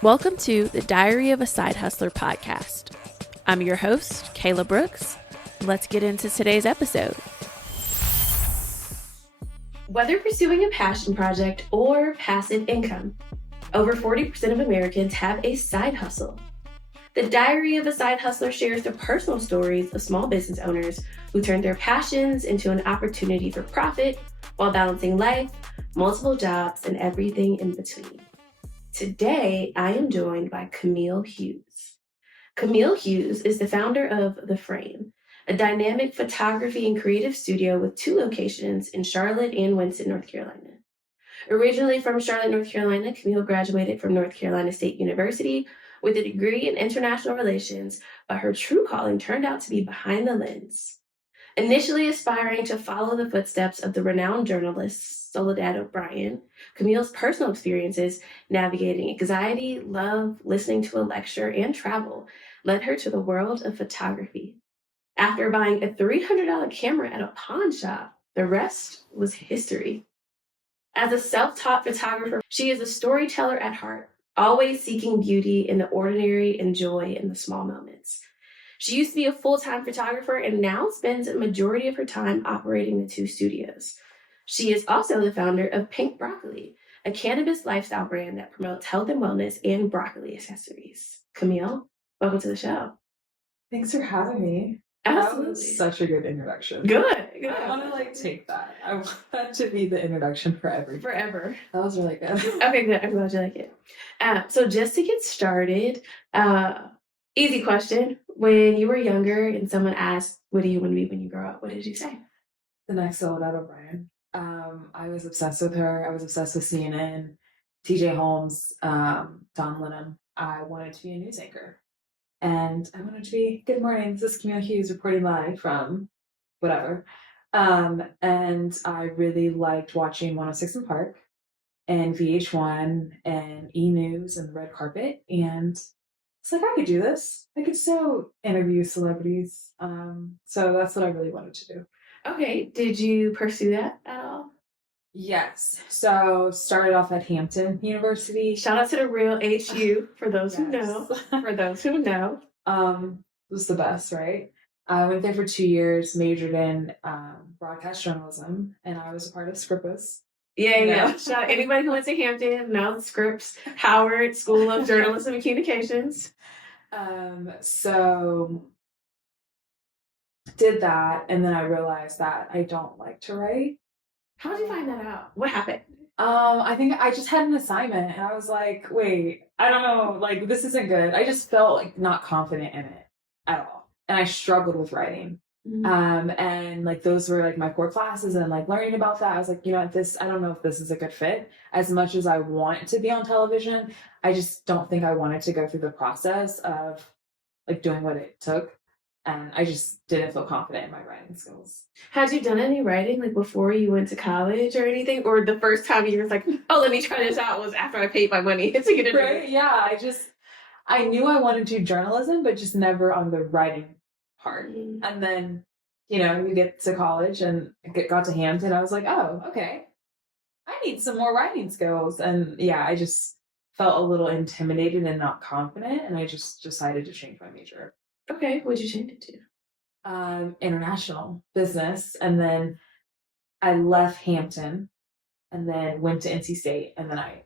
Welcome to the Diary of a Side Hustler podcast. I'm your host, Kayla Brooks. Let's get into today's episode. Whether pursuing a passion project or passive income, over 40% of Americans have a side hustle. The Diary of a Side Hustler shares the personal stories of small business owners who turned their passions into an opportunity for profit while balancing life, multiple jobs, and everything in between. Today, I am joined by Camille Hughes. Camille Hughes is the founder of The Frame, a dynamic photography and creative studio with 2 locations in Charlotte and Winston, North Carolina. Originally from Charlotte, North Carolina, Camille graduated from North Carolina State University with a degree in international relations, but her true calling turned out to be behind the lens. Initially aspiring to follow the footsteps of the renowned journalist Soledad O'Brien, Camille's personal experiences navigating anxiety, love, listening to a lecture, and travel led her to the world of photography. After buying a $300 camera at a pawn shop, the rest was history. As a self-taught photographer, she is a storyteller at heart, always seeking beauty in the ordinary and joy in the small moments. She used to be a full-time photographer and now spends a majority of her time operating the 2 studios. She is also the founder of Pink Broccoli, a cannabis lifestyle brand that promotes health and wellness and broccoli accessories. Camille, welcome to the show. Thanks for having me. Absolutely. That was such a good introduction. Good. I want to take that. I want that to be the introduction for everything. Forever. That was really good. Okay, good. I'm glad you like it. So just to get started, easy question. When you were younger and someone asked, what do you want to be when you grow up? What did you say? The next Soledad O'Brien. I was obsessed with her. I was obsessed with CNN, TJ Holmes, Don Lennon. I wanted to be a news anchor. And I wanted to be, good morning, this is Camille Hughes reporting live from whatever. And I really liked watching 106 in Park and VH1 and E! News and the red carpet. And it's like, I could do this. I could still interview celebrities. So that's what I really wanted to do. Okay. Did you pursue that at all? Yes. So started off at Hampton University. Shout out to the real HU for those who know. For those who know. It was the best, right? I went there for 2 years, majored in broadcast journalism, and I was a part of Scripus. Yeah. Shout out anybody who went to Hampton, know the Scripps, Howard School of Journalism and Communications. So did that, and then I realized that I don't like to write. How did you find that out? What happened? I think I just had an assignment, and I was like, wait, I don't know, like, this isn't good. I just felt like not confident in it at all. And I struggled with writing. Mm-hmm. And like, those were like my core classes, and like learning about that, I was like, you know what, I don't know if this is a good fit. As much as I want to be on television, I just don't think I wanted to go through the process of like doing what it took. And I just didn't feel confident in my writing skills. Had you done any writing like before you went to college or anything? Or the first time you were like, oh, let me try this out was after I paid my money to get it? Right? Yeah. I knew I wanted to do journalism, but just never on the writing part. Mm-hmm. And then, you get to college and got to Hampton. I was like, oh, okay. I need some more writing skills. And yeah, I just felt a little intimidated and not confident. And I just decided to change my major. Okay, what'd you change it to? International business, and then I left Hampton, and then went to NC State, and then I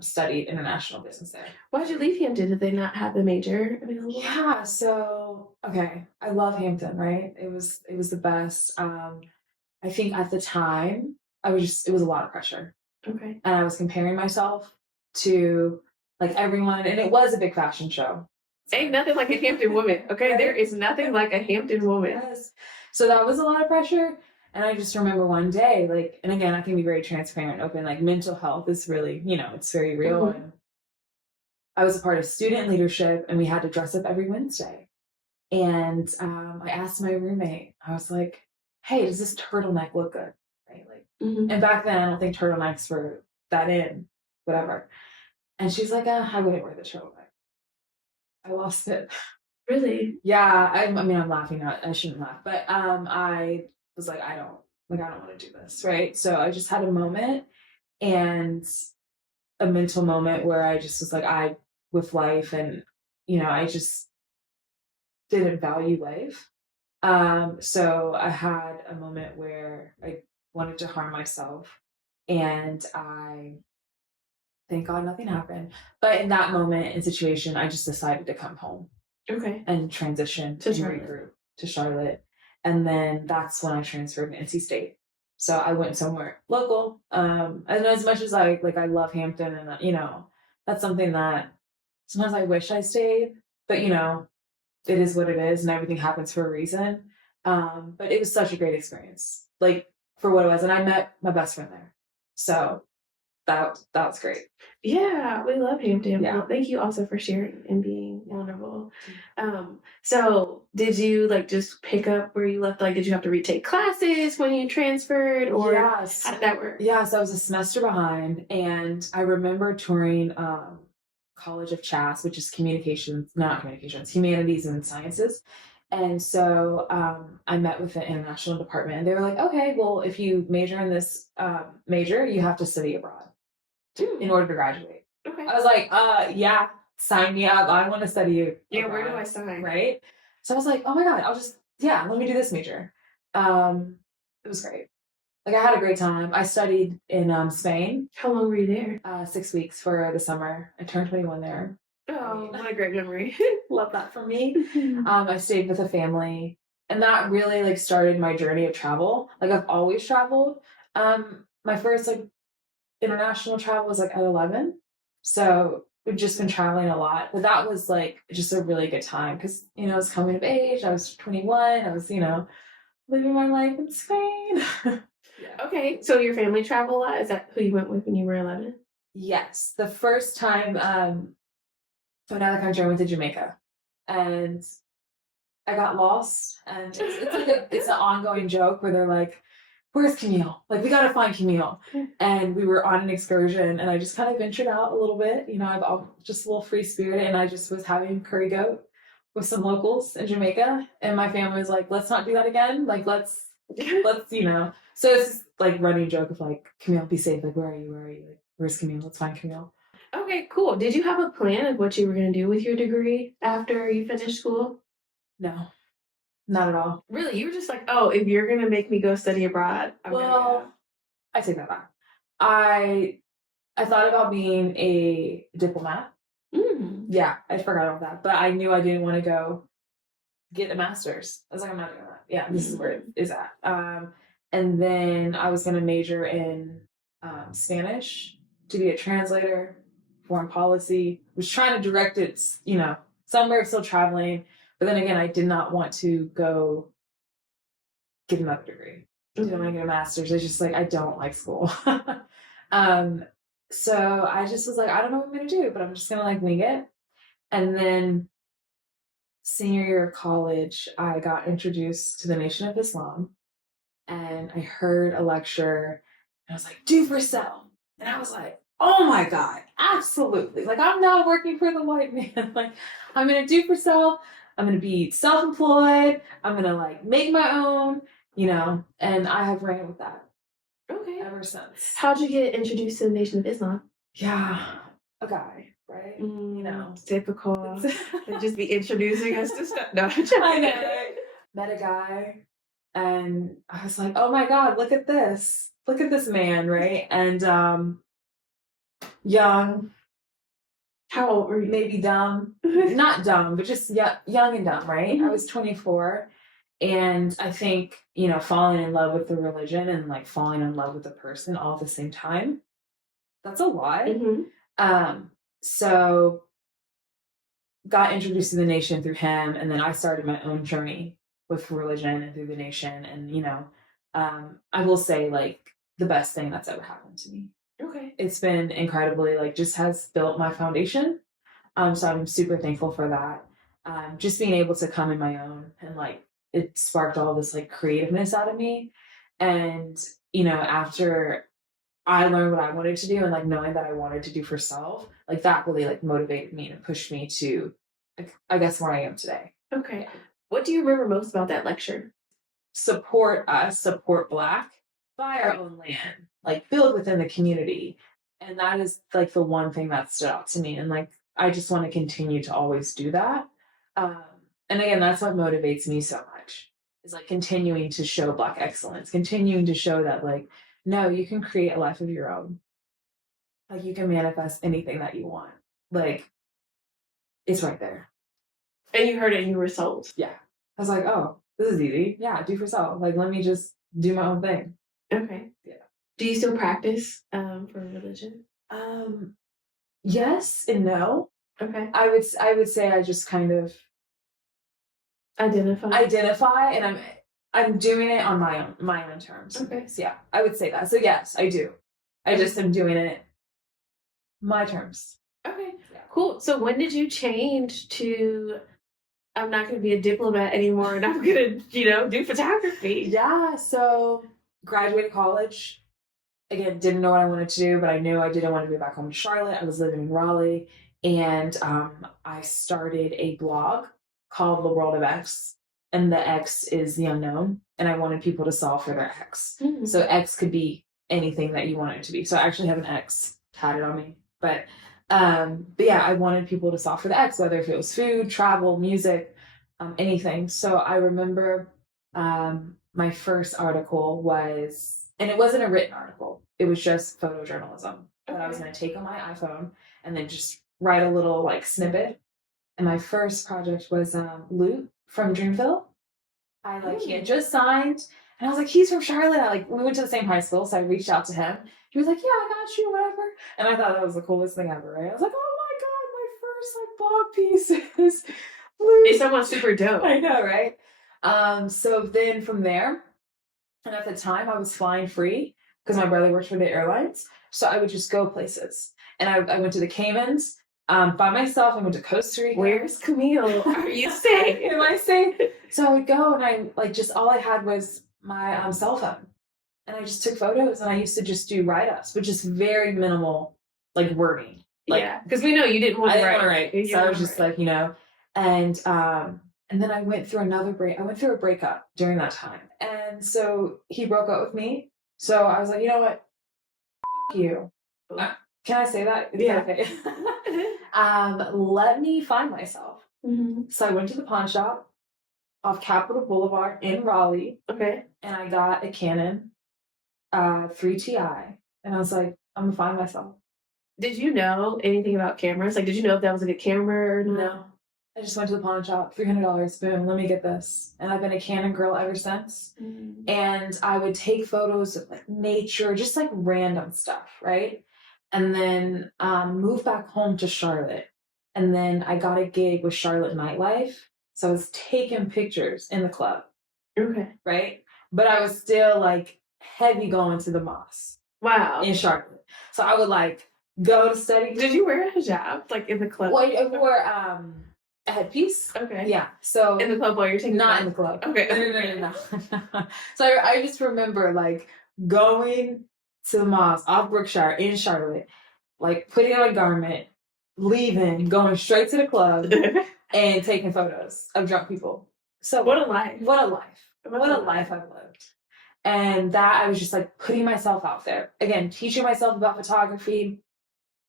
studied international business there. Why'd you leave Hampton? Did they not have the major available? Yeah, so okay, I love Hampton, right? It was the best. I think at the time it was a lot of pressure. Okay, and I was comparing myself to like everyone, and it was a big fashion show. Ain't nothing like a Hampton woman, okay? There is nothing like a Hampton woman. Yes. So that was a lot of pressure. And I just remember one day, like, and again, I can be very transparent and open, like mental health is really, it's very real. Mm-hmm. And I was a part of student leadership, and we had to dress up every Wednesday. And I asked my roommate, I was like, hey, does this turtleneck look good? Right? Like, mm-hmm. And back then I don't think turtlenecks were that in, whatever. And she's like, I wouldn't wear the turtleneck. I lost it. Really? Yeah. I mean, I'm laughing. I shouldn't laugh, but I was like, I don't want to do this, right? So I just had a moment, and a mental moment where I just was like, with life, and, I just didn't value life. So I had a moment where I wanted to harm myself, and thank God nothing happened. But in that moment and situation, I just decided to come home. Okay. And transition to regroup to Charlotte. And then that's when I transferred to NC State. So I went somewhere local. And as much as I love Hampton, and that's something that sometimes I wish I stayed, but it is what it is, and everything happens for a reason. But it was such a great experience, for what it was, and I met my best friend there. So that was great. Yeah, we love Hampton. Yeah. Well, thank you also for sharing and being vulnerable. So did you just pick up where you left? Did you have to retake classes when you transferred, or Yes. how did that work? Yeah, so I was a semester behind, and I remember touring College of Chas, which is humanities and sciences. And so I met with the international department, and they were like, okay, well, if you major in this major, you have to study abroad in order to graduate. Okay. I was like, yeah, sign me up. I want to study abroad. Yeah, where do I sign? Right? So I was like, oh my God, let me do this major. It was great. I had a great time. I studied in Spain. How long were you there? 6 weeks for the summer. I turned 21 there. Oh, what a great memory. Love that for me. I stayed with a family, and that really started my journey of travel. I've always traveled. My first international travel was at 11. So we've just been traveling a lot. But that was just a really good time because, I was coming of age. I was 21. I was, living my life in Spain. Yeah. Okay. So your family travel a lot? Is that who you went with when you were 11? Yes. The first time to another country, I went to Jamaica. And I got lost. And it's an ongoing joke where they're like, where's Camille? We got to find Camille. And we were on an excursion, and I just kind of ventured out a little bit. I've just a little free spirit, and I just was having curry goat with some locals in Jamaica. And my family was like, let's not do that again. Let's, So it's just running joke of Camille, be safe. Where are you? Where are you? Where's Camille? Let's find Camille. Okay, cool. Did you have a plan of what you were going to do with your degree after you finished school? No. Not at all. Really? You were just if you're going to make me go study abroad, I'm going to go. I take that back. I thought about being a diplomat. Yeah, I forgot about that. But I knew I didn't want to go get a master's. I was like, I'm not doing that. Yeah, this is where it is at. And then I was going to major in Spanish to be a translator, foreign policy. Was trying to direct it, somewhere still traveling. But then again, I did not want to go get another degree. I didn't want to get a master's. It's just I don't like school. So I just was I don't know what I'm going to do, but I'm just going to wing it. And then senior year of college, I got introduced to the Nation of Islam, and I heard a lecture, and I was like, do for self. And I was like, oh my God, absolutely. I'm not working for the white man. I'm going to do for self. I'm going to be self-employed. I'm going to make my own, and I have ran with that. Okay. Ever since. How'd you get introduced to the Nation of Islam? Yeah, a guy, right? Typical. They just be introducing us to stuff. No, I know. Met a guy, and I was like, oh my God, look at this. Look at this man, right? And young. How old were you? Maybe dumb. Not dumb, but just young and dumb, right? Mm-hmm. I was 24. And I think, falling in love with the religion and falling in love with the person all at the same time, that's a lot. Mm-hmm. So got introduced to the Nation through him, and then I started my own journey with religion and through the Nation. And, I will say the best thing that's ever happened to me. Okay. It's been incredibly just has built my foundation. So I'm super thankful for that. Just being able to come in my own, and it sparked all this creativeness out of me. And, after I learned what I wanted to do, and knowing that I wanted to do for self, that really motivated me and pushed me to, I guess, where I am today. Okay. What do you remember most about that lecture? Support us, support Black, buy our own land, build within the community. And that is like the one thing that stood out to me. And like, I just want to continue to always do that. Um, and again, that's what motivates me so much is like continuing to show Black excellence, continuing to show that like, no, you can create a life of your own. Like you can manifest anything that you want. Like it's right there. And you heard it and you were sold. Yeah. I was like, oh, this is easy. Yeah, do for self. Like, let me just do my own thing. Okay. Yeah. Do you still practice for religion? Yes and no. Okay. I would say I just kind of identify, and I'm doing it on my own terms. Okay. So yeah, I would say that. So yes, I do. I just am doing it my terms. Okay. Yeah. Cool. So when did you change to I'm not going to be a diplomat anymore and I'm going to, do photography? Yeah, so graduated college. Again, didn't know what I wanted to do, but I knew I didn't want to be back home to Charlotte. I was living in Raleigh, and I started a blog called The World of X, and the X is the unknown, and I wanted people to solve for their X. Mm-hmm. So X could be anything that you want it to be. So I actually have an X tatted on me, but yeah, I wanted people to solve for the X, whether if it was food, travel, music, anything. So I remember my first article was, and it wasn't a written article, it was just photojournalism that I was going to take on my iPhone and then just write a little like snippet. And my first project was Luke from Dreamville. He had just signed, and I was like, he's from Charlotte. We went to the same high school, so I reached out to him. He was like, yeah, I got you, whatever. And I thought that was the coolest thing ever, right? I was like, oh my God, my first blog piece is Luke. It's almost super dope. I know, right? So then from there, and at the time I was flying free because my brother worked for the airlines. So I would just go places. And I went to the Caymans by myself. I went to Costa Rica. Where's Camille? Are you safe? Am I safe? So I would go, and all I had was my cell phone. And I just took photos, and I used to just do write-ups, but just very minimal, wording. Yeah, because we know you didn't want to write. So I was just and then I went through another break. I went through a breakup during that time. And so he broke up with me. So I was like, you know what? F you. Can I say that? Yeah. Okay. Let me find myself. Mm-hmm. So I went to the pawn shop off Capitol Boulevard in Raleigh. Okay. And I got a Canon 3TI. And I was like, I'm going to find myself. Did you know anything about cameras? Did you know if that was a good camera or not? No. I just went to the pawn shop, $300, boom, let me get this. And I've been a Canon girl ever since. Mm-hmm. And I would take photos of nature, just random stuff, right? And then moved back home to Charlotte. And then I got a gig with Charlotte Nightlife. So I was taking pictures in the club. Okay. Right? But I was still heavy going to the mosque. Wow. In Charlotte. So I would go to study. Did you wear a hijab in the club? Well, I wore a headpiece. Okay. Yeah. So in the club while you're taking not in the club. Okay. No. So I just remember going to the mosque off Brookshire in Charlotte, putting on a garment, leaving, going straight to the club, and taking photos of drunk people. So what a life. What a life. What a life I've lived. And that I was just putting myself out there. Again, teaching myself about photography.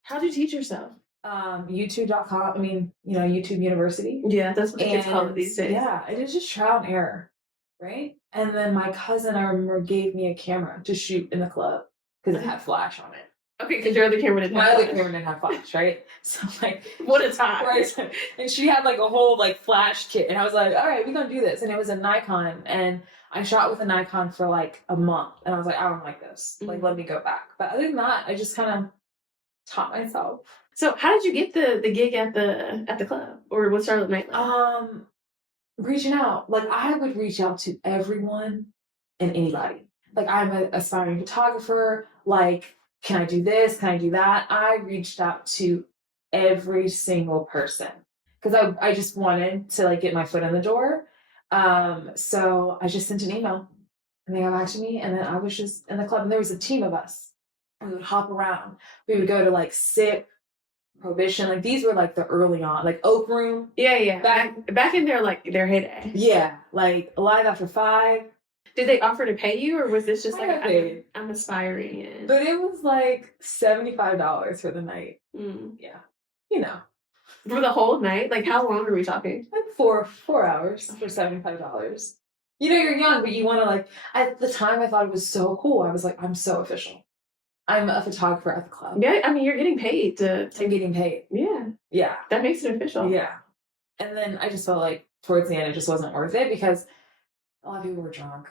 How do you teach yourself? YouTube.com. YouTube University. Yeah, that's what the kids call it these days. Yeah, it is just trial and error, right? And then my cousin, I remember, gave me a camera to shoot in the club because it had flash on it. Okay, because your other camera didn't have flash. My other camera didn't have flash, right? So what a time. Right? And she had a whole flash kit, and I was like, all right, we're gonna do this. And it was a Nikon, and I shot with a Nikon for a month, and I was like, I don't like this. Mm-hmm. Let me go back. But other than that, I just kind of taught myself. So how did you get the gig at the club or with Charlotte Nightlife? Reaching out. I would reach out to everyone and anybody. I'm an aspiring photographer. Can I do this? Can I do that? I reached out to every single person because I just wanted to get my foot in the door. So I just sent an email and they got back to me, and then I was just in the club, and there was a team of us. We would hop around. We would go to SIP, Prohibition. These were the early on, Oak Room. Yeah. Back in their heyday. Yeah, Alive After 5. Did they offer to pay you, or was this just I like got paid. I'm aspiring in? But it was like $75 for the night. Mm. Yeah. You know. For the whole night? Like, how long are we talking? Like 4 hours for $75. You know, you're young, but you want to like. At the time, I thought it was so cool. I was like, I'm so official. I'm a photographer at the club. Yeah, I mean, you're getting paid to. I'm getting paid. Yeah. Yeah. That makes it official. Yeah. And then I just felt like towards the end, it just wasn't worth it because a lot of people were drunk,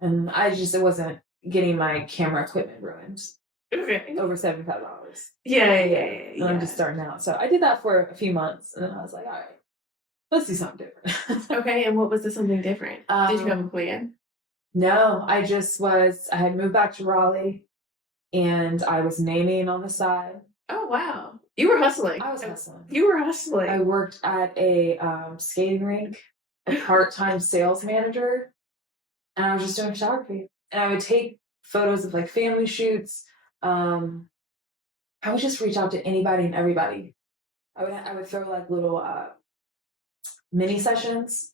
and it wasn't getting my camera equipment ruined. Okay. Over $75. Yeah. And I'm just starting out. So I did that for a few months, and then I was like, all right, let's do something different. Okay, and what was the something different? Did you have a plan? No, I had moved back to Raleigh, and I was nannying on the side. Oh, wow. You were hustling. I was hustling. You were hustling. I worked at a skating rink, a part-time sales manager, and I was just doing photography. And I would take photos of like family shoots. I would just reach out to anybody and everybody. I would throw like little mini sessions.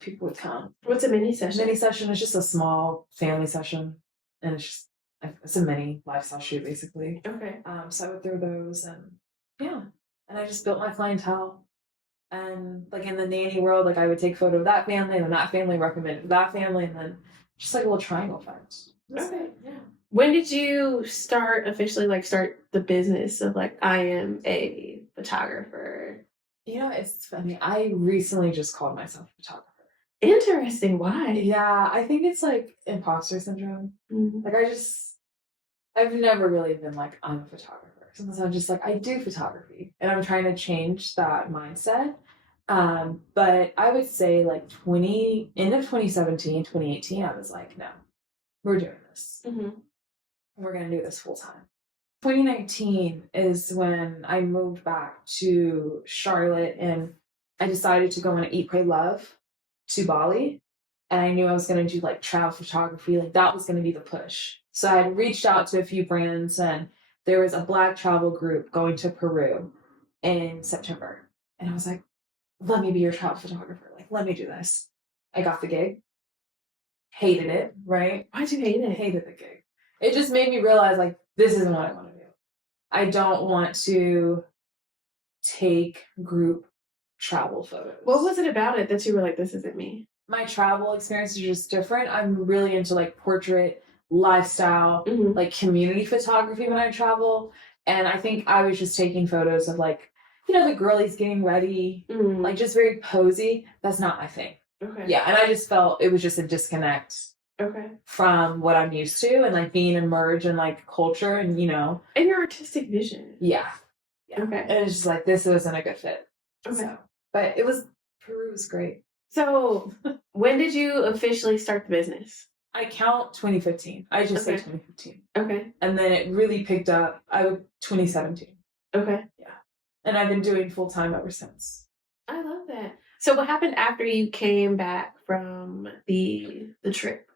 People would come. What's a mini session? Mini session is just a small family session, and it's a mini lifestyle shoot basically. Okay. So I would throw those, and and I just built my clientele. And like in the nanny world, like I would take photo of that family, and then that family recommended that family, and then just like a little triangle effect. Okay. Yeah. When did you start the business of like, I am a photographer? You know, it's funny. I recently just called myself a photographer. Interesting. Why? Yeah, I think it's like imposter syndrome. Mm-hmm. Like I've never really been like, I'm a photographer. Sometimes I'm just like, I do photography, and I'm trying to change that mindset. But I would say like end of 2017, 2018, I was like, no, we're doing this. Mm-hmm. We're going to do this full time. 2019 is when I moved back to Charlotte, and I decided to go on an Eat, Pray, Love to Bali. And I knew I was going to do like travel photography. Like that was going to be the push. So I had reached out to a few brands, and there was a Black travel group going to Peru in September. And I was like, let me be your travel photographer. Like, let me do this. I got the gig. Hated it, right? Why'd you hate it? Hated the gig. It just made me realize, like, this isn't what I want to do. I don't want to take group travel photos. What was it about it that you were like, this isn't me? My travel experience is just different. I'm really into like portrait, lifestyle, mm-hmm. like community photography when I travel. And I think I was just taking photos of like, you know, the girlies getting ready, mm-hmm. like just very posy. That's not my thing. Okay. Yeah, and I just felt it was just a disconnect. Okay. From what I'm used to, and like being immersed in like culture, and you know, and your artistic vision. Yeah. Okay. And it's just like this wasn't a good fit. Okay. So, but Peru was great. So when did you officially start the business? I count 2015. I just say 2015. Okay. And then it really picked up. 2017. Okay. Yeah. And I've been doing full time ever since. I love that. So what happened after you came back from the trip?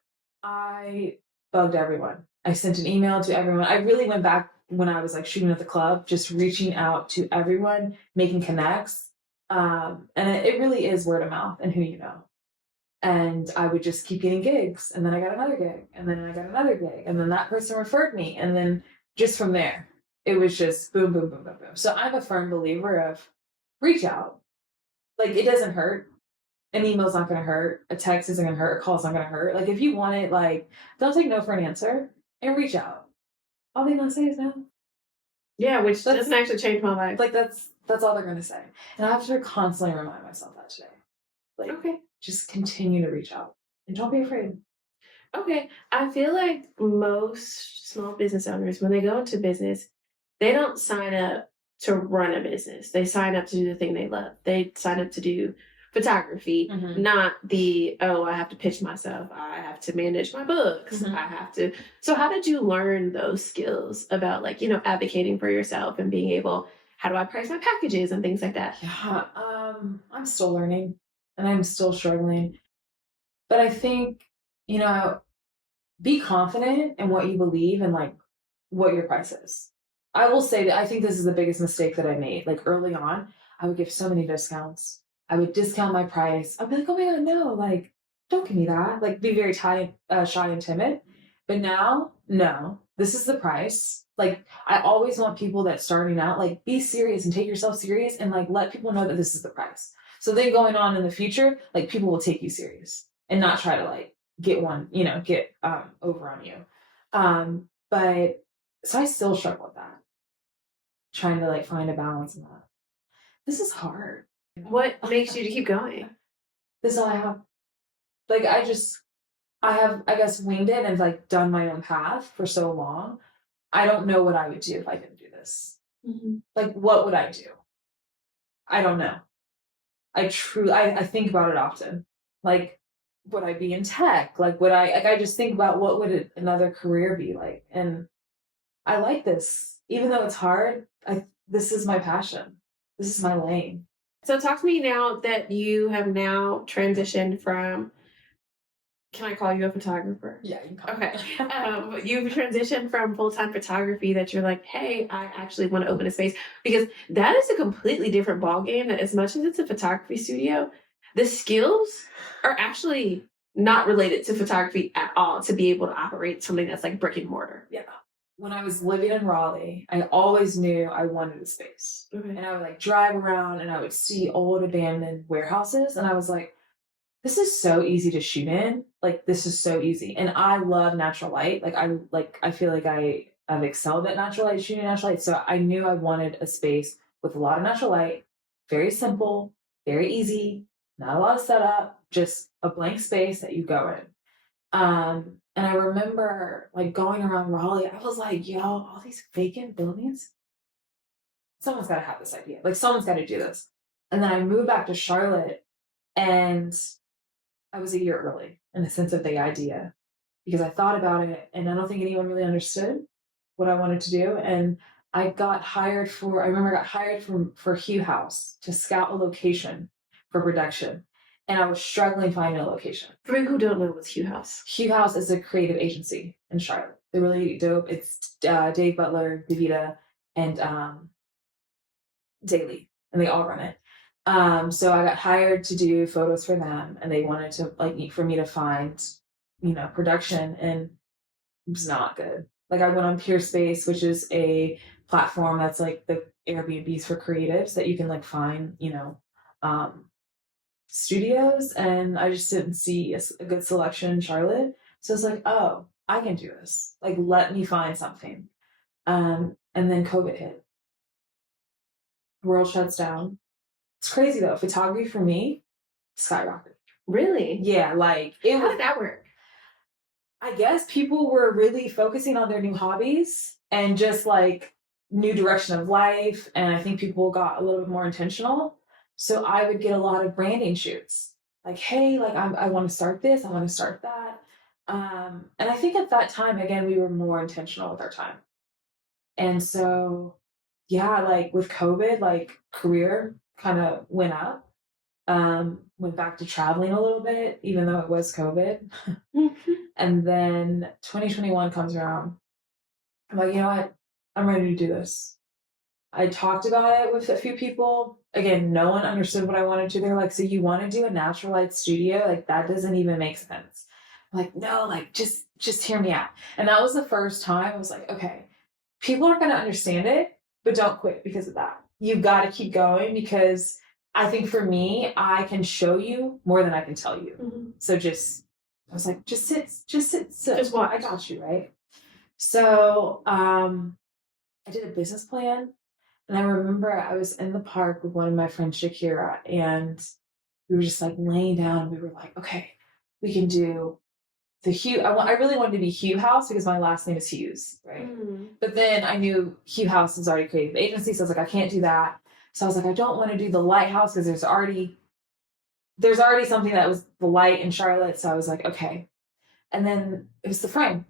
I bugged everyone. I sent an email to everyone. I really went back when I was like shooting at the club, just reaching out to everyone, making connects. And it really is word of mouth and who you know. And I would just keep getting gigs. And then I got another gig. And then I got another gig. And then that person referred me. And then just from there, it was just boom, boom, boom, boom, boom. So I'm a firm believer of reach out. Like, it doesn't hurt. An email's not going to hurt. A text isn't going to hurt. A call's not going to hurt. Like, if you want it, like, don't take no for an answer and reach out. All they're going to say is no. Yeah, which doesn't actually change my life. Like, that's all they're going to say. And I have to constantly remind myself that today. Like, okay. Just continue to reach out. And don't be afraid. Okay. I feel like most small business owners, when they go into business, they don't sign up to run a business. They sign up to do the thing they love. They sign up to do photography, mm-hmm. not the, I have to pitch myself. I have to manage my books. Mm-hmm. I have to. So how did you learn those skills about like, advocating for yourself and being able, how do I price my packages and things like that? Yeah, I'm still learning and I'm still struggling. But I think, be confident in what you believe and like what your price is. I will say that I think this is the biggest mistake that I made. Like early on, I would give so many discounts. I would discount my price. I'd be like, oh my God, no, like don't give me that. Like, be very shy and timid. But now, no, this is the price. Like, I always want people that starting out, like, be serious and take yourself serious and like let people know that this is the price. So then going on in the future, like people will take you serious and not try to like get over on you. But so I still struggle with that, trying to like find a balance in that. This is hard. What makes you to keep going? This is all I have. Like I have, I guess, winged it and like done my own path for so long. I don't know what I would do if I didn't do this. Mm-hmm. Like, what would I do? I don't know. I think about it often. Like, would I be in tech? Like, I just think about what would another career be like? And I like this, even though it's hard. This is my passion. This is my lane. So talk to me now that you have now transitioned from, can I call you a photographer? Yeah, you can call Okay. You've transitioned from full-time photography that you're like, hey, I actually want to open a space, because that is a completely different ballgame. That as much as it's a photography studio, the skills are actually not related to photography at all to be able to operate something that's like brick and mortar. Yeah. When I was living in Raleigh, I always knew I wanted a space. Okay. And I would like drive around and I would see old abandoned warehouses and I was like, this is so easy to shoot in. Like, this is so easy. And I love natural light. I feel like I've excelled at natural light, shooting natural light. So I knew I wanted a space with a lot of natural light, very simple, very easy, not a lot of setup, just a blank space that you go in. And I remember like going around Raleigh, I was like, yo, all these vacant buildings. Someone's got to have this idea. Like, someone's got to do this. And then I moved back to Charlotte and I was a year early in the sense of the idea because I thought about it and I don't think anyone really understood what I wanted to do. And I remember I got hired for Hugh House to scout a location for production. And I was struggling finding a location. For people who don't know, what's Hugh House? Hugh House is a creative agency in Charlotte. They're really dope. It's Dave Butler, Davita, and Daly, and they all run it. So I got hired to do photos for them, and they wanted to for me to find, production, and it was not good. Like, I went on Peerspace, which is a platform that's like the Airbnbs for creatives that you can like find, studios, and I just didn't see a good selection in Charlotte. So it's like, oh, I can do this. Like, let me find something. And then COVID hit. The world shuts down. It's crazy though. Photography for me skyrocketed. Really? Yeah, like How did that work? I guess people were really focusing on their new hobbies and just like new direction of life. And I think people got a little bit more intentional. So I would get a lot of branding shoots. Like, hey, like I want to start this, I want to start that. And I think at that time, again, we were more intentional with our time. And so, yeah, like with COVID, like career kind of went up. Went back to traveling a little bit, even though it was COVID. And then 2021 comes around. I'm like, you know what? I'm ready to do this. I talked about it with a few people. Again, no one understood what I wanted to. They're like, so you want to do a natural light studio? Like, that doesn't even make sense. I'm like, no, like just hear me out. And that was the first time I was like, okay, people aren't going to understand it, but don't quit because of that. You've got to keep going because I think for me, I can show you more than I can tell you. Mm-hmm. So I was like, just sit. Just what? I got you, right? So I did a business plan. And I remember I was in the park with one of my friends, Shakira, and we were just like laying down and we were like, okay, we can do the Hugh. I really wanted to be Hugh House because my last name is Hughes, right? Mm. But then I knew Hugh House is already a creative agency, so I was like, I can't do that. So I was like, I don't want to do the Lighthouse because there's already something that was the light in Charlotte. So I was like, okay. And then it was the frame.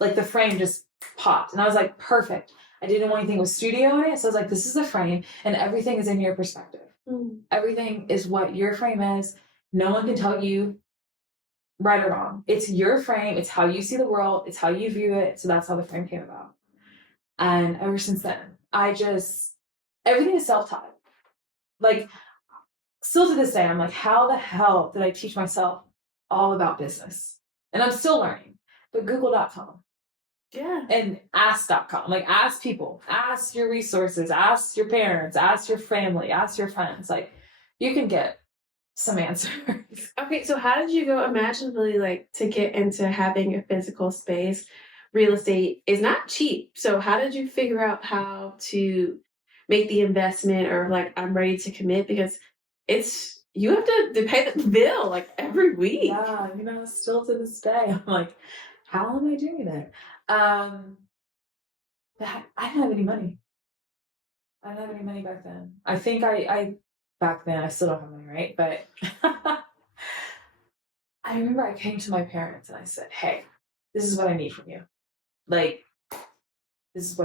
Like the frame just popped. And I was like, perfect. I didn't want anything with studio in it. So I was like, this is the frame and everything is in your perspective. Mm. Everything is what your frame is. No one can tell you right or wrong. It's your frame. It's how you see the world. It's how you view it. So that's how the frame came about. And ever since then, everything is self-taught. Like, still to this day, I'm like, how the hell did I teach myself all about business. And I'm still learning. But Google.com. Yeah. And ask.com. Like, ask people, ask your resources, ask your parents, ask your family, ask your friends. Like, you can get some answers. Okay, so how did you go imaginably like to get into having a physical space? Real estate is not cheap. So how did you figure out how to make the investment or like I'm ready to commit because it's you have to pay the bill like every week. Yeah, still to this day, I'm like, how am I doing it? I didn't have any money. I didn't have any money back then. I think I back then I still don't have money, right? But I remember I came to my parents and I said, "Hey, this is what I need from you. Like, this is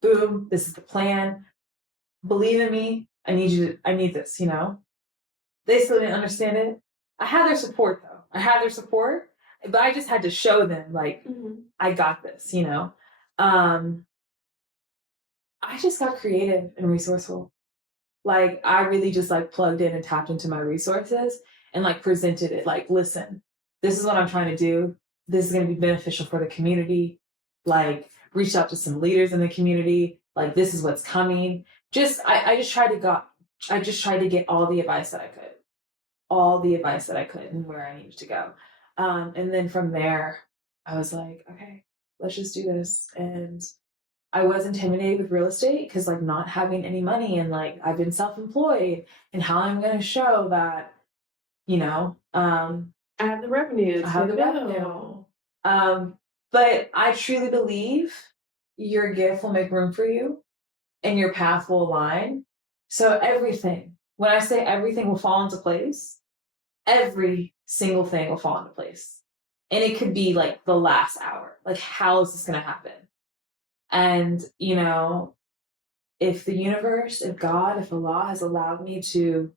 boom, this is the plan. Believe in me. I need this, They still didn't understand it. I had their support though. But I just had to show them like I got this, I just got creative and resourceful. Like, I really just like plugged in and tapped into my resources and like presented it like, listen, this is what I'm trying to do. This is going to be beneficial for the community. Like, reached out to some leaders in the community. Like, this is what's coming. I just tried to get all the advice that I could and where I needed to go. And then from there, I was like, okay, let's just do this. And I was intimidated with real estate because like not having any money and like I've been self-employed and how I'm going to show that, I have the revenue. I have the revenue. But I truly believe your gift will make room for you and your path will align. So when I say everything will fall into place, every single thing will fall into place. And it could be like the last hour. Like, how is this going to happen? And, if the universe, if God, if Allah has allowed me to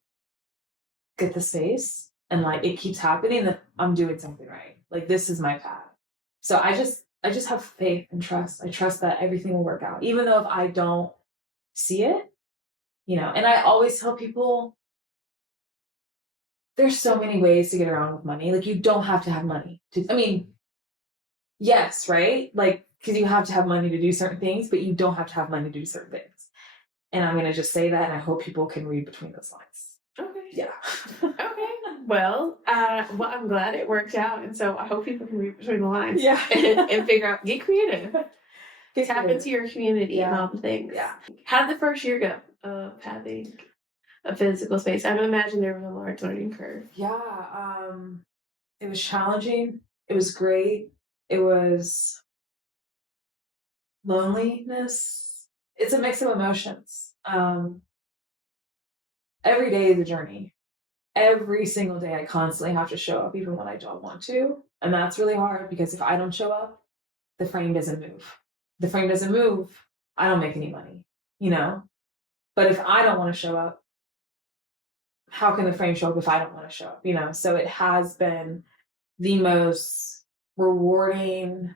get the space and like it keeps happening, then I'm doing something right. Like, this is my path. So I just have faith and trust. I trust that everything will work out, even though if I don't see it, and I always tell people there's so many ways to get around with money. Like, you don't have to have money yes, right? Like, because you have to have money to do certain things, but you don't have to have money to do certain things. And I'm going to just say that, and I hope people can read between those lines. Okay. Yeah. Okay. Well, I'm glad it worked out, and so I hope people can read between the lines. Yeah. and figure out, get creative. Tap into your community and all the things. Yeah. How did the first year go of having a physical space? I would imagine there was a large learning curve. Yeah. It was challenging. It was great. It was loneliness. It's a mix of emotions. Every day is a journey. Every single day I constantly have to show up even when I don't want to. And that's really hard because if I don't show up, the frame doesn't move. The frame doesn't move, I don't make any money, But if I don't want to show up, how can the frame show up if I don't want to show up, So it has been the most rewarding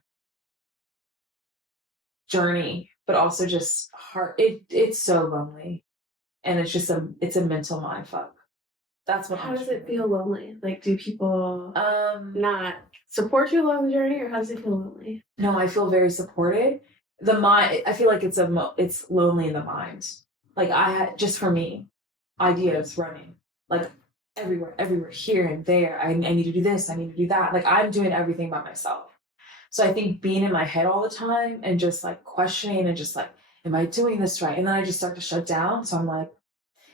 journey, but also just hard. It's so lonely. And it's just it's a mental mind fuck. That's what. How does it feel lonely? Like, do people not support you along the journey, or how does it feel lonely? No, I feel very supported. The mind, I feel like it's lonely in the mind. Like, just for me, ideas running like everywhere, here and there. I need to do this. I need to do that. Like, I'm doing everything by myself. So I think being in my head all the time and just like questioning and just like, am I doing this right? And then I just start to shut down. So I'm like,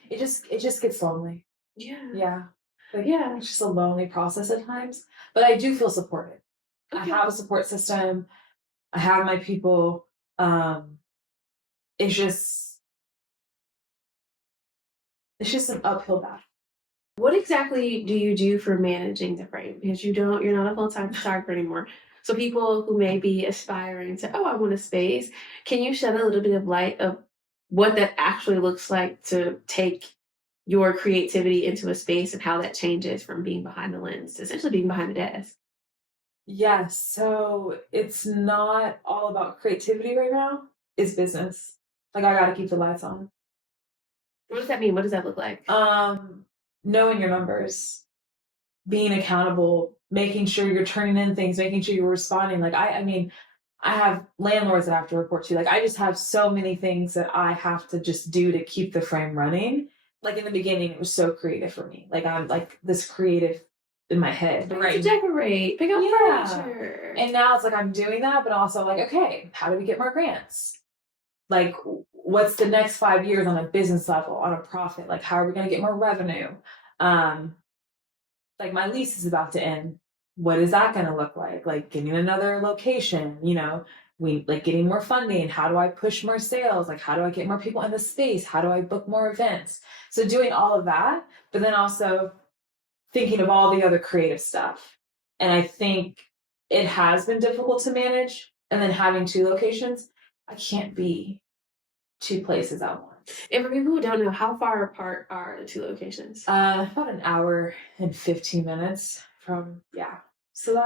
it just gets lonely. Yeah. Like, yeah, it's just a lonely process at times, but I do feel supported. Okay. I have a support system. I have my people. It's just an uphill battle. What exactly do you do for managing the frame? Because you're not a full-time photographer anymore. So people who may be aspiring to, I want a space, can you shed a little bit of light of what that actually looks like to take your creativity into a space and how that changes from being behind the lens to essentially being behind the desk? Yes. So it's not all about creativity right now. It's business. Like, I got to keep the lights on. What does that mean? What does that look like? Knowing your numbers, being accountable, making sure you're turning in things, making sure you're responding. Like, I mean, I have landlords that I have to report to. Like, I just have so many things that I have to just do to keep the frame running. Like, in the beginning, it was so creative for me. Like, I'm like this creative in my head. But right. To decorate, pick up furniture. And now it's like I'm doing that, but also like, okay, how do we get more grants? Like, what's the next 5 years on a business level, on a profit? Like, how are we going to get more revenue? Like, my lease is about to end. What is that going to look like? Like, getting another location, you know, we like getting more funding. How do I push more sales? Like, how do I get more people in the space? How do I book more events? So doing all of that, but then also thinking of all the other creative stuff. And I think it has been difficult to manage. And then having 2 locations, I can't be 2 places at once. And for people who don't know, how far apart are the 2 locations? About an hour and 15 minutes from, yeah. So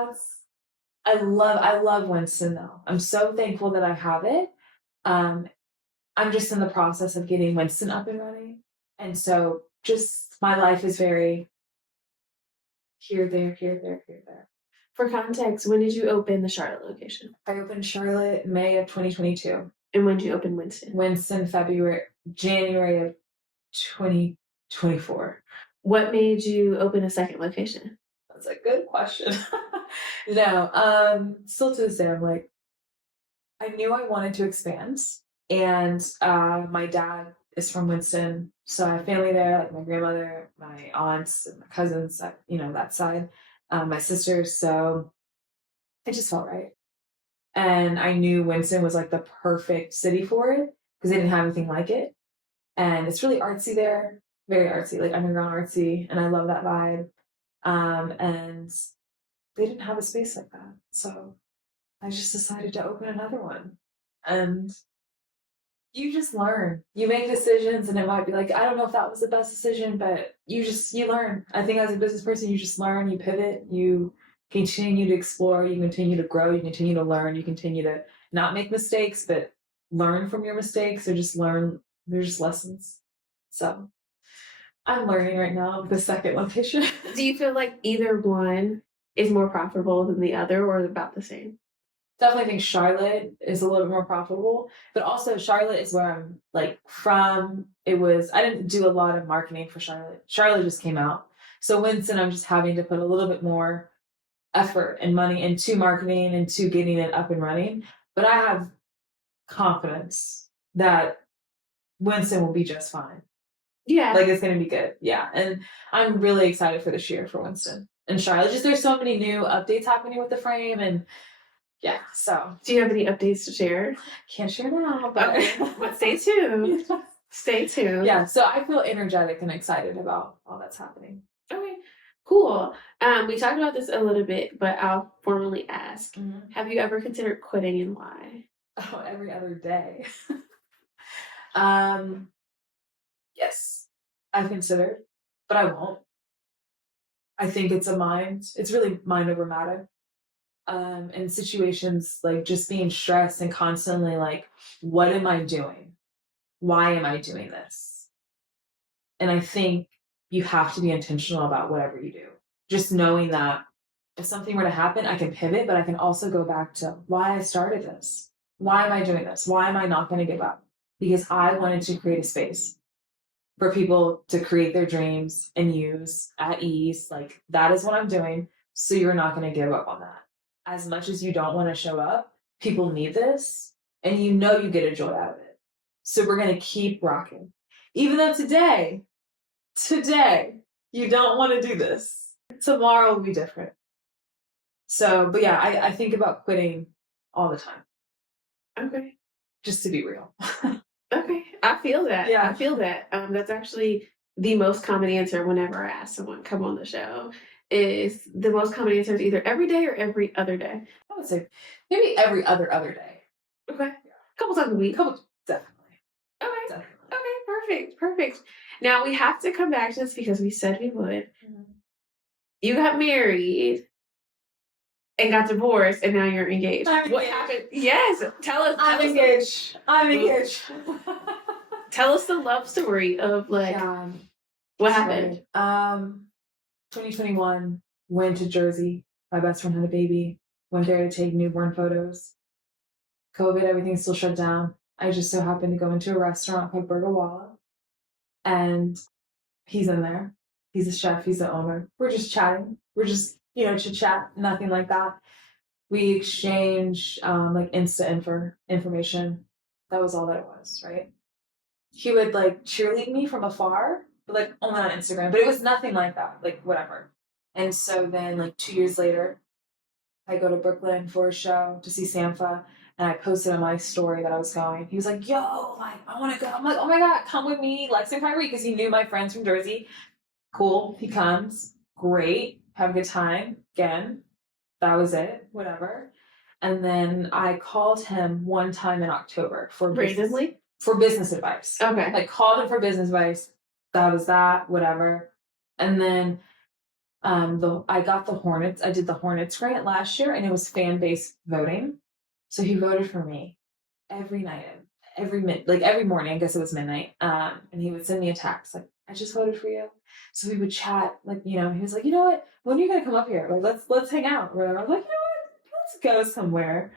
I love Winston though. I'm so thankful that I have it. I'm just in the process of getting Winston up and running. And so just my life is very here, there, here, there, here, there. For context, when did you open the Charlotte location? I opened Charlotte May of 2022. And when did you open Winston? Winston, January of 2024. What made you open a second location? That's a good question. No, still to this day, I'm like, I knew I wanted to expand. And my dad is from Winston. So I have family there, like my grandmother, my aunts, and my cousins, you know, that side, my sisters. So it just felt right. And I knew Winston was like the perfect city for it because they didn't have anything like it. And it's really artsy there, very artsy, like underground artsy. And I love that vibe. And they didn't have a space like that. So I just decided to open another one. And you just learn. You make decisions and it might be like, I don't know if that was the best decision, but you learn. I think as a business person, you just learn, you pivot, you continue to explore, you continue to grow, you continue to learn, you continue to not make mistakes, but learn from your mistakes or just learn. They're just lessons. So I'm learning right now with the second location. Do you feel like either one is more profitable than the other or about the same? Definitely think Charlotte is a little bit more profitable, but also Charlotte is where I'm like from. I didn't do a lot of marketing for Charlotte. Charlotte just came out. So Winston, I'm just having to put a little bit more effort and money into marketing and to getting it up and running. But I have confidence that Winston will be just fine. Yeah. Like it's going to be good. Yeah. And I'm really excited for this year for Winston and Charlotte. Just there's so many new updates happening with the frame and yeah, so. Do you have any updates to share? Can't share now, but, okay. But stay tuned. Yeah. Stay tuned. Yeah, so I feel energetic and excited about all that's happening. Okay, cool. We talked about this a little bit, but I'll formally ask, have you ever considered quitting and why? Oh, every other day. Yes, I've considered, but I won't. I think it's really mind over matter. In situations like just being stressed and constantly like, what am I doing? Why am I doing this? And I think you have to be intentional about whatever you do. Just knowing that if something were to happen, I can pivot, but I can also go back to why I started this. Why am I doing this? Why am I not going to give up? Because I wanted to create a space for people to create their dreams and use at ease. Like that is what I'm doing. So you're not going to give up on that. As much as you don't want to show up, people need this and you know you get a joy out of it. So we're going to keep rocking. Even though today, you don't want to do this. Tomorrow will be different. So, but yeah, I think about quitting all the time. Okay. Just to be real. Okay. I feel that. Yeah. I feel that. That's actually the most common answer whenever I ask someone come on the show. Is the most common answer is either every day or every other day? I would say maybe every other day. Okay. Yeah. Couple times a week. Definitely. Okay. Definitely. Okay, perfect. Now we have to come back to this because we said we would. Mm-hmm. You got married and got divorced and now you're engaged. What happened? Yes. Tell us. I'm engaged. Tell us the love story of like what happened. 2021, went to Jersey My best friend had a baby. Went there to take newborn photos. COVID, everything's still shut down. I just so happened to go into a restaurant called Burger Walla, and he's in there. He's a chef. He's the owner. We're just chatting. We're just, chit chat, nothing like that. We exchange like information. That was all that it was, right? He would like cheerlead me from afar, but like only on Instagram. But it was nothing like that, like whatever. And so then, like 2 years later, I go to Brooklyn for a show to see Sampha, and I posted on my story that I was going. He was like, "Yo, like I want to go." I'm like, "Oh my god, come with me, Lex and Kyrie," because he knew my friends from Jersey. Cool, he comes. Great, have a good time. Again, that was it. Whatever. And then I called him one time in October for business advice. Okay. I called him for business advice. That was that. Whatever. And then I got the Hornets. I did the Hornets grant last year, and it was fan based voting. So he voted for me every night, every morning. I guess it was midnight. And he would send me a text like, "I just voted for you." So we would chat. Like, he was like, "You know what? When are you gonna come up here? Like, let's hang out." Or whatever. I was like, "You know what? Let's go somewhere."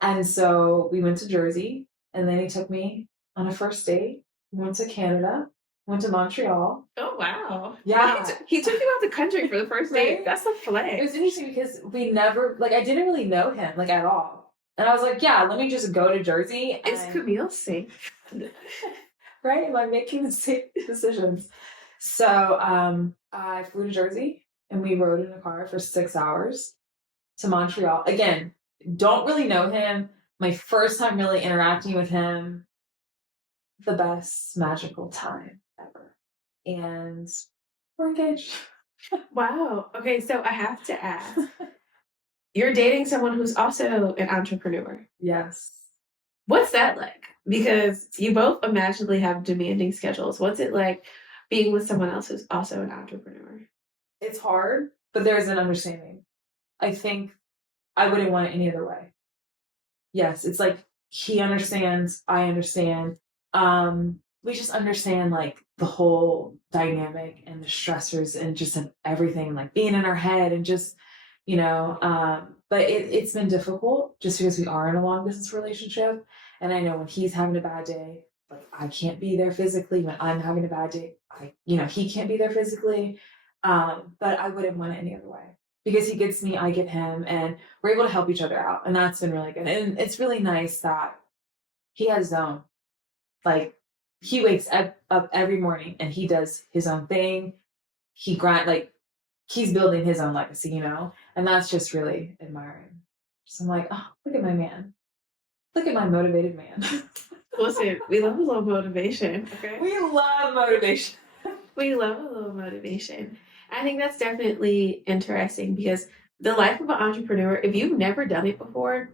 And so we went to Jersey, and then he took me on a first date. We went to Canada. Went to Montreal. Oh, wow. Yeah. He took you out the country for the first date. Right? That's a flex. It was interesting because we never, I didn't really know him, at all. And I was like, yeah, let me just go to Jersey. Is Camille safe? Right? Am I making the safe decisions? So I flew to Jersey, and we rode in a car for 6 hours to Montreal. Again, don't really know him. My first time really interacting with him. The best magical time ever. And we're engaged. Wow. Okay, so I have to ask. You're dating someone who's also an entrepreneur. Yes. What's that like? Because you both imaginably have demanding schedules. What's it like being with someone else who's also an entrepreneur? It's hard, but there's an understanding. I think I wouldn't want it any other way. Yes, it's like he understands, I understand. We just understand the whole dynamic and the stressors and just everything, being in our head and just, but it's been difficult just because we are in a long distance relationship. And I know when he's having a bad day, I can't be there physically. When I'm having a bad day, he can't be there physically. But I wouldn't want it any other way because he gets me, I get him, and we're able to help each other out. And that's been really good. And it's really nice that he has his own. He wakes up every morning and he does his own thing. He he's building his own legacy, and that's just really admiring. So I'm like, oh, look at my man. Look at my motivated man. Listen, we love a little motivation. Okay. We love motivation. We love a little motivation. I think that's definitely interesting because the life of an entrepreneur, if you've never done it before,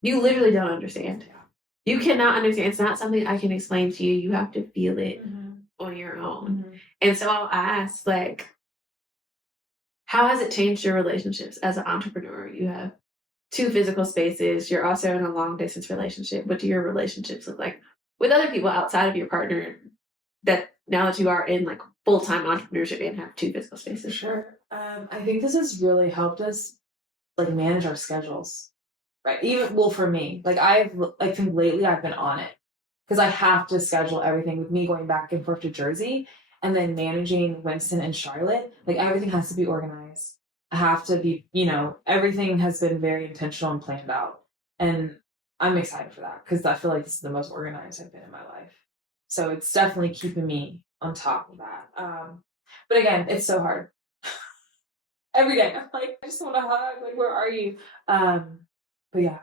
you literally don't understand. You cannot understand. It's not something I can explain to you. You have to feel it on your own. Mm-hmm. And so I'll ask, how has it changed your relationships as an entrepreneur? You have 2 physical spaces. You're also in a long distance relationship. What do your relationships look like with other people outside of your partner that now that you are in full-time entrepreneurship and have 2 physical spaces? Sure. I think this has really helped us manage our schedules. Right. Even, for me, I think lately I've been on it because I have to schedule everything with me going back and forth to Jersey and then managing Winston and Charlotte. Everything has to be organized. I have to be, everything has been very intentional and planned out. And I'm excited for that because I feel like this is the most organized I've been in my life. So it's definitely keeping me on top of that. But again, it's so hard. Every day I'm I just want to hug. Where are you?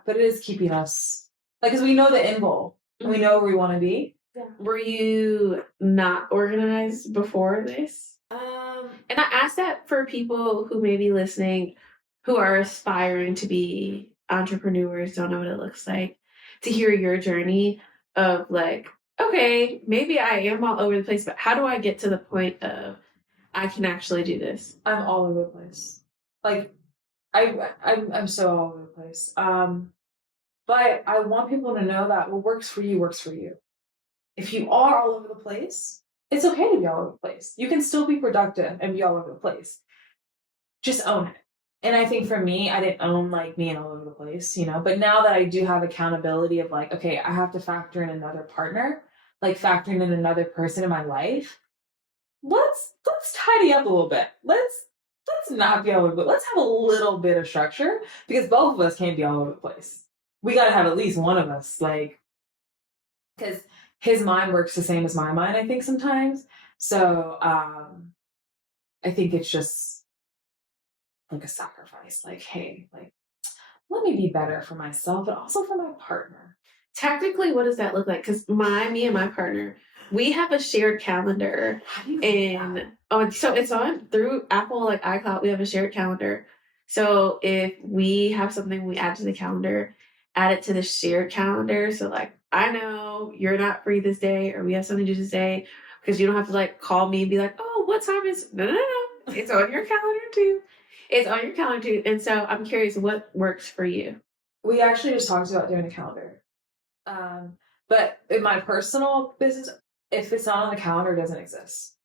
But it is keeping us, because we know the end goal and we know where we want to be. Yeah. Were you not organized before this? And I ask that for people who may be listening, who are aspiring to be entrepreneurs, don't know what it looks like, to hear your journey of okay, maybe I am all over the place, but how do I get to the point of I can actually do this? I'm all over the place. I'm so all over the place. But I want people to know that what works for you works for you. If you are all over the place, it's okay to be all over the place. You can still be productive and be all over the place. Just own it. And I think for me, I didn't own like being all over the place, you know. But now that I do have accountability of like, okay, I have to factor in another partner, like factoring in another person in my life. Let's tidy up a little bit. Let's not be all over, but let's have a little bit of structure because both of us can't be all over the place. We got to have at least one of us, like, because his mind works the same as my mind. I think sometimes. So I think it's just like a sacrifice. Like, hey, like let me be better for myself, but also for my partner. Technically, what does that look like? Because me and my partner, we have a shared calendar, How do you do and that? so it's on through Apple, like iCloud. We have a shared calendar. So if we have something we add to the calendar, add it to the shared calendar. So like I know you're not free this day, or we have something to do this day, because you don't have to like call me and be like, oh, what time is? No. It's on your calendar too. It's on your calendar too. And so I'm curious, what works for you? We actually just talked about doing a calendar. But in my personal business, if it's not on the calendar, it doesn't exist.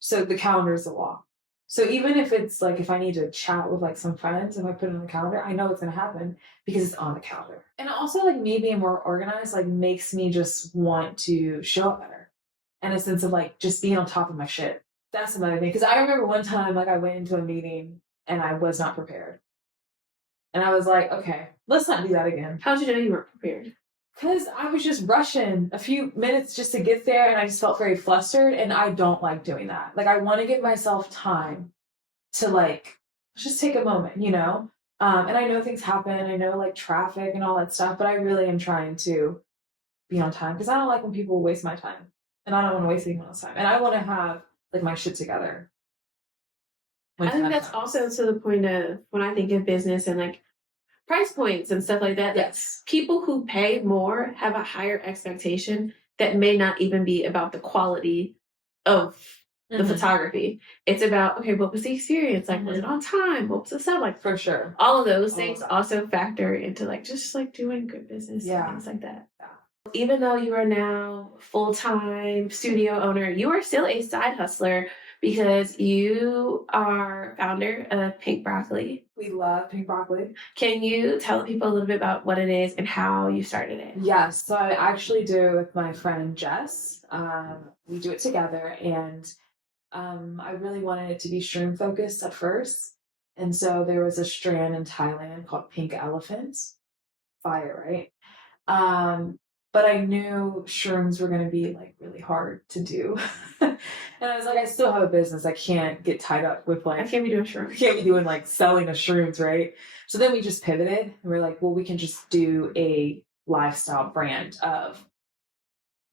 So the calendar is the law. So even if it's like if I need to chat with like some friends, if I put it on the calendar, I know it's gonna happen because it's on the calendar. And also like me being more organized like makes me just want to show up better. And a sense of like just being on top of my shit. That's another thing. Because I remember one time like I went into a meeting and I was not prepared. And I was like, okay, let's not do that again. How'd you know you weren't prepared? Because I was just rushing a few minutes just to get there and I just felt very flustered and I don't like doing that. Like I want to give myself time to like just take a moment, you know? And I know things happen, I know like traffic and all that stuff, but I really am trying to be on time because I don't like when people waste my time. And I don't want to waste anyone's time. And I want to have like my shit together. I think that's also to the point of when I think of business and like price points and stuff like that. Yes. People who pay more have a higher expectation that may not even be about the quality of the photography. It's about, okay, what was the experience? Like, was it on time? What was the sound like? For sure. All of those things also factor into like just like doing good business and things like that. Yeah. Even though you are now full-time studio owner, you are still a side hustler because you are founder of Pink Broccoli. We love Pink Broccoli. Can you tell people a little bit about what it is and how you started it? Yes, so I actually do it with my friend Jess. We do it together, and I really wanted it to be shroom focused at first. And so there was a strand in Thailand called Pink Elephant. Fire, right? But I knew shrooms were going to be like really hard to do. And I was like, I still have a business. I can't get tied up with like, I can't be doing shrooms. I can't be doing like selling of shrooms, right? So then we just pivoted and we're like, well, we can just do a lifestyle brand of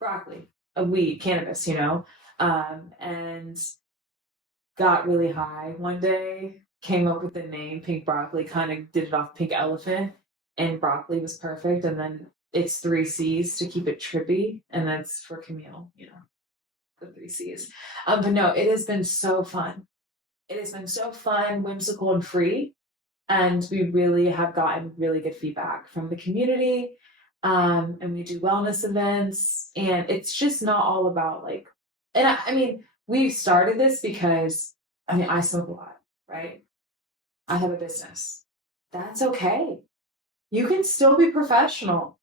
broccoli, of weed, cannabis, you know? And got really high one day, came up with the name Pink Broccoli, kind of did it off Pink Elephant, and broccoli was perfect. And then it's 3 C's to keep it trippy, and that's for Camille, you know, the 3 C's. But no, it has been so fun. It has been so fun, whimsical, and free. And we really have gotten really good feedback from the community. And we do wellness events, and it's just not all about like, and I mean, we started this because, I mean, I smoke a lot, right? I have a business. That's okay. You can still be professional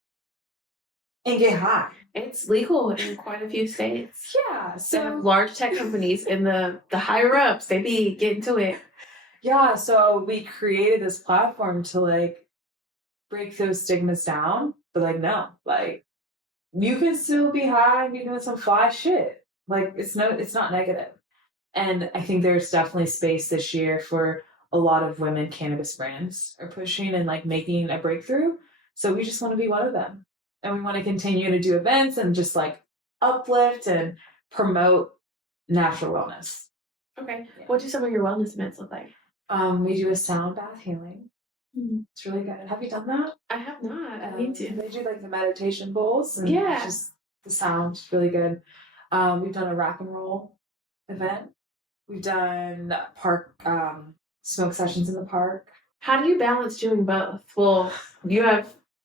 and get high. It's legal in quite a few states. Yeah. So large tech companies and the higher ups, they be getting to it. Yeah. So we created this platform to like break those stigmas down. But like, no, like you can still be high and be doing some fly shit. Like it's not negative. And I think there's definitely space this year for a lot of women cannabis brands are pushing and like making a breakthrough. So we just want to be one of them. And we want to continue to do events and just like uplift and promote natural wellness. Okay. Yeah. What do some of your wellness events look like? We do a sound bath healing. Mm-hmm. It's really good. Have you done that? I have not. I need to. They do like the meditation bowls. And yeah. Just the sound really good. We've done a rock and roll event. We've done park smoke sessions in the park. How do you balance doing both? Well,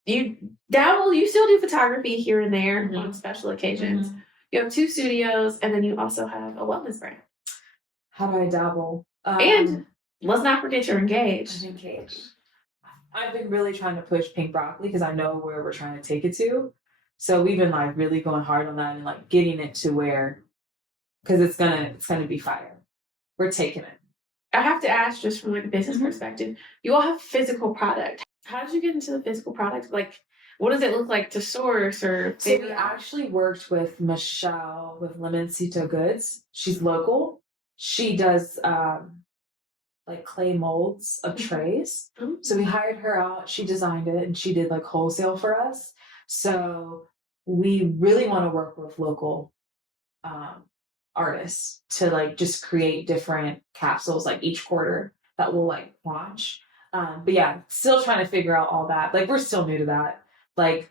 you dabble, you still do photography here and there on special occasions. You have 2 studios, and then you also have a wellness brand. How do I dabble? And Let's not forget you're engaged. I'm engaged. I've been really trying to push pink broccoli because I know where we're trying to take it to. So we've been like really going hard on that and like getting it to where, because it's gonna be fire. We're taking it. I have to ask, just from like a business perspective, you all have physical product. How did you get into the physical product? Like, what does it look like to source or So we actually worked with Michelle with Limoncito Goods. She's local. She does like clay molds of trays. Mm-hmm. So we hired her out. She designed it and she did like wholesale for us. So we really want to work with local artists to like just create different capsules like each quarter that we'll like launch. But yeah, still trying to figure out all that. Like we're still new to that. Like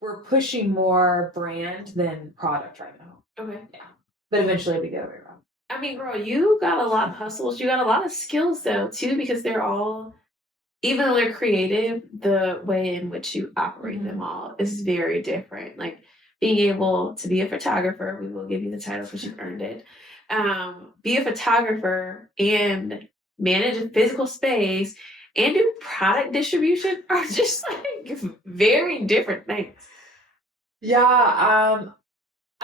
we're pushing more brand than product right now. Okay. Yeah. But eventually we get over. I mean, girl, you got a lot of hustles. You got a lot of skills though, too, because they're all, even though they're creative, the way in which you operate them all is very different. Like being able to be a photographer, we will give you the title because you've earned it. Be a photographer and manage a physical space and do product distribution are just like very different things. Yeah,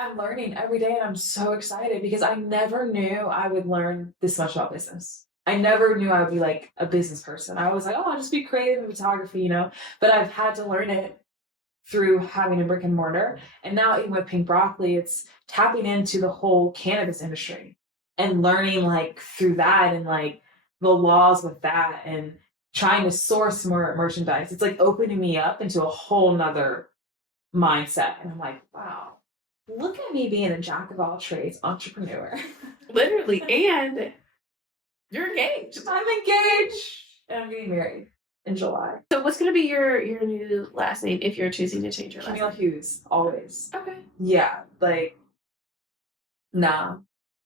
I'm learning every day and I'm so excited because I never knew I would learn this much about business. I never knew I would be like a business person. I was like, oh, I'll just be creative in photography, you know, but I've had to learn it through having a brick and mortar. And now even with Pink Broccoli, it's tapping into the whole cannabis industry and learning like through that and like the laws with that and trying to source more merchandise. It's like opening me up into a whole nother mindset. And I'm like, wow, look at me being a jack of all trades entrepreneur. Literally. And you're engaged. I'm engaged and I'm getting married in July. So what's going to be your new last name if you're choosing to change your last name? Camille Hughes, always. Okay. Yeah, like, nah.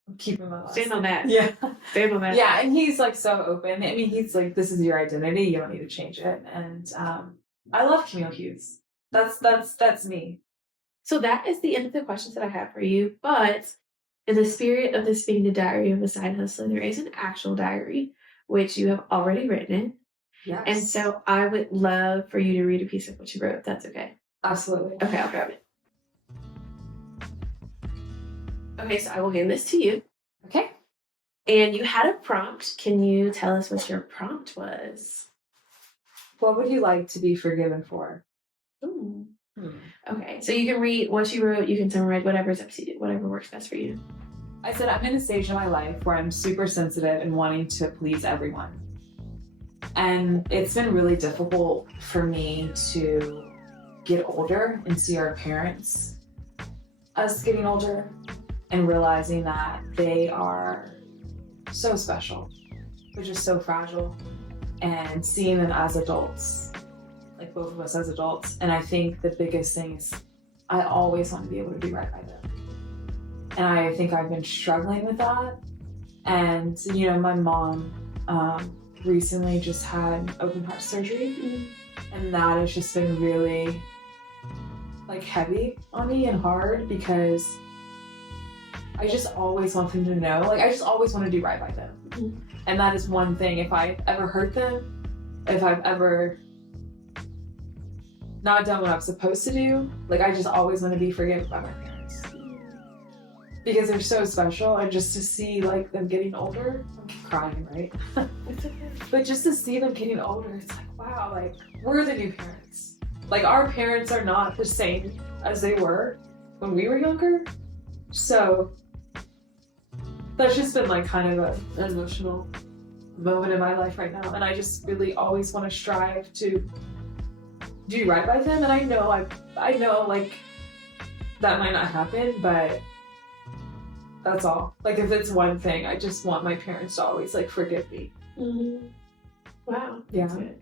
I'm keeping my last Stand on that. Yeah. Stand on that. Yeah, and he's like so open. I mean, he's like, this is your identity. You don't need to change it. And I love Camille Hughes. That's me. So that is the end of the questions that I have for you. But in the spirit of this being the diary of a side hustler, there is an actual diary, which you have already written in. Yes. And so I would love for you to read a piece of what you wrote, if that's okay. Absolutely. Okay, I'll grab it. Okay, so I will hand this to you. Okay. And you had a prompt. Can you tell us what your prompt was? What would you like to be forgiven for? Ooh. Okay, so you can read what you wrote, you can summarize whatever's up to you, whatever works best for you. I said, I'm in a stage in my life where I'm super sensitive and wanting to please everyone. And it's been really difficult for me to get older and see our parents, us getting older, and realizing that they are so special. They're just so fragile. And seeing them as adults, like both of us as adults. And I think the biggest thing is I always want to be able to do right by them. And I think I've been struggling with that. And, you know, my mom recently just had open heart surgery. And that has just been really like heavy on me and hard because I just always want them to know, like I just always want to do right by them. And that is one thing. If I ever hurt them, if I've ever not done what I'm supposed to do, like I just always want to be forgiven by my parents. Because they're so special, and just to see like them getting older, I'm crying, right? It's okay. But just to see them getting older, it's like, wow, like we're the new parents. Like our parents are not the same as they were when we were younger. So that's just been like kind of an emotional moment in my life right now. And I just really always want to strive to do right by them. And I know like that might not happen, but that's all. Like if it's one thing, I just want my parents to always like forgive me. Wow. Yeah. That's good.